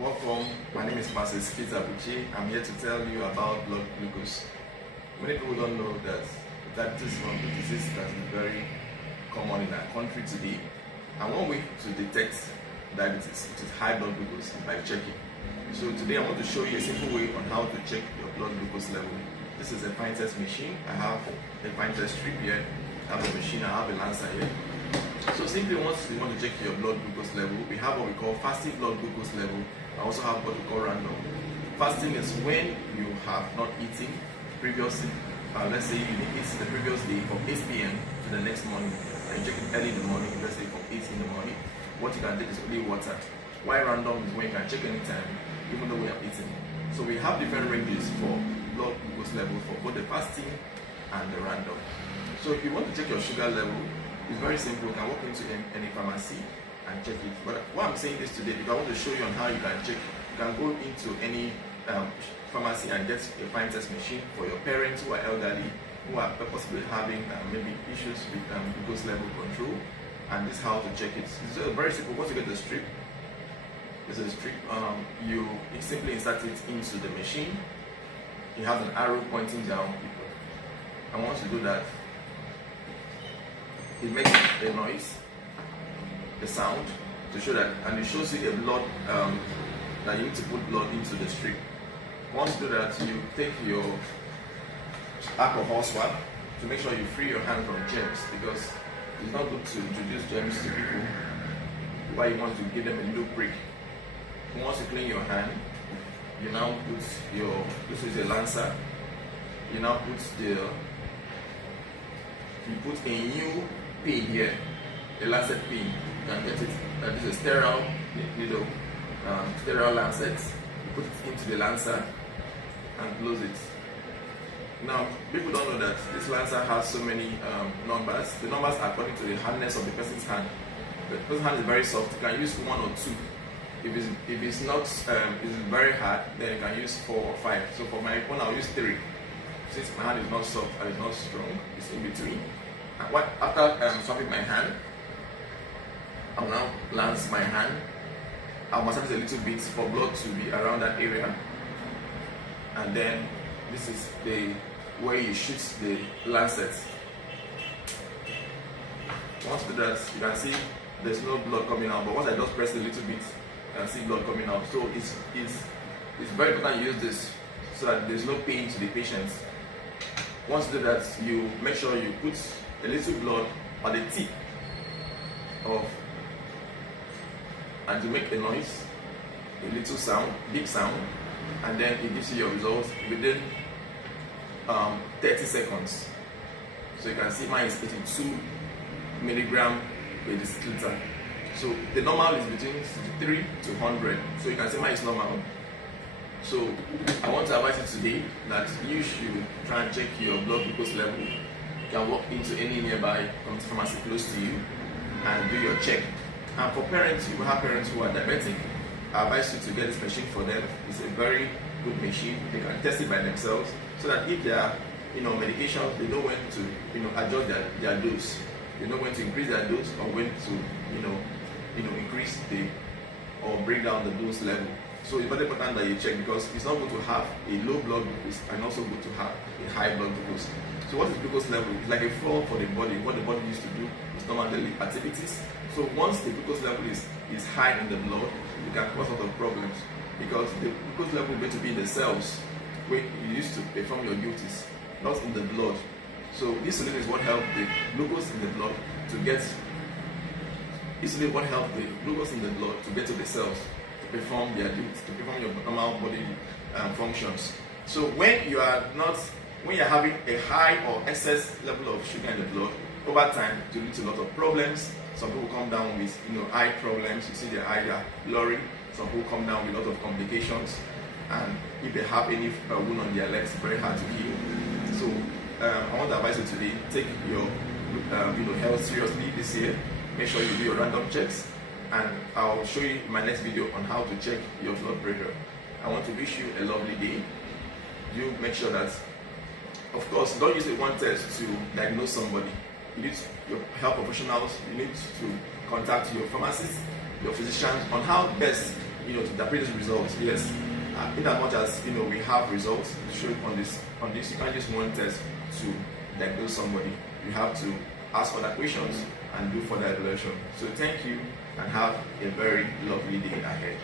Welcome, my name is Mrs. Peter Buchi. I'm here to tell you about blood glucose. Many people don't know that diabetes is one of the diseases that is very common in our country today. And one way to detect diabetes, which is high blood glucose, is by checking. So today I want to show you a simple way on how to check your blood glucose level. This is a fine test machine. I have a fine test strip here. I have a machine, I have a lancer here. So simply once you want to check your blood glucose level, we have what we call fasting blood glucose level. I also have what we call random. Fasting is when you have not eaten previously. Let's say you didn't eat the previous day from 8 p.m. to the next morning, and you check it early in the morning, let's say from 8 in the morning. What you can take is only water. Why random is when you can check anytime, even though we have eaten. So we have different ranges for blood glucose level for both the fasting and the random. So if you want to check your sugar level, it's very simple. You can walk into any pharmacy and check it. But why I'm saying this today, because I want to show you on how you can check. You can go into any pharmacy and get a fine test machine for your parents who are elderly, who are possibly having maybe issues with glucose level control. And this is how to check it. It's very simple. Once you get the strip, this is a strip. You simply insert it into the machine. You have an arrow pointing down. And once you do that, it makes a noise, a sound, to show that, and it shows you a blood that you need to put blood into the strip. Once you do that, you take your alcohol swab to make sure you free your hand from germs, because it's not good to introduce germs to people. Why you want to give them a little prick. Once you clean your hand, you now put your, this is a lancer, you now put you put a new pin here, a lancet pin. You can get it. This is a sterile needle, sterile lancet. You put it into the lancer and close it. Now, people don't know that this lancer has so many numbers. The numbers are according to the hardness of the person's hand. The person's hand is very soft. You can use 1 or 2. If it's not it's very hard, then you can use 4 or 5. So for my own, I'll use 3. Since my hand is not soft and it's not strong, it's in between. And after swabbing my hand, I'll now lance my hand. I'll massage it a little bit for blood to be around that area. And then this is the way you shoot the lancet. Once you do that, you can see there's no blood coming out. But once I just press a little bit, you can see blood coming out. So it's very important you use this so that there's no pain to the patient. Once you do that, you make sure you put a little blood on the tip of, and to make a noise, a little sound, big sound, and then it gives you your results within 30 seconds. So you can see mine is 82 milligram per deciliter. So the normal is between 63 to 100. So you can see mine is normal. So I want to advise you today that you should try and check your blood glucose level. You can walk into any nearby pharmacy close to you and do your check. And for parents, you will have parents who are diabetic. I advise you to get this machine for them. It's a very good machine. They can test it by themselves, so that if they are medications, they know when to adjust their dose. They know when to increase their dose or when to increase or bring down the dose level. So it's very important that you check, because it's not good to have a low blood glucose and also good to have a high blood glucose. So what is glucose level? It's like a floor for the body. What the body used to do is normal daily activities. So once the glucose level is high in the blood, it can cause a lot of problems, because the glucose level is going to be in the cells where you used to perform your duties, not in the blood. So this solution is what helps the glucose in the blood to get. This is what helps the glucose in the blood to get to the cells to perform their duties, to perform your normal body functions. So when you're having a high or excess level of sugar in the blood, over time it will lead to a lot of problems. Some people come down with eye problems. You see their eye are blurry. Some people come down with a lot of complications, and if they have any wound on their legs, it's very hard to heal. So I want to advise you today: take your health seriously this year. Make sure you do your random checks, and I'll show you in my next video on how to check your blood pressure. I want to wish you a lovely day. You make sure that, of course, don't use one test to diagnose somebody. You need your health professionals. You need to contact your pharmacist, your physicians, on how best to interpret these results. Yes, in as much as we have results shown on this, you can't use one test to diagnose somebody. You have to ask other questions and do further evaluation. So thank you and have a very lovely day ahead.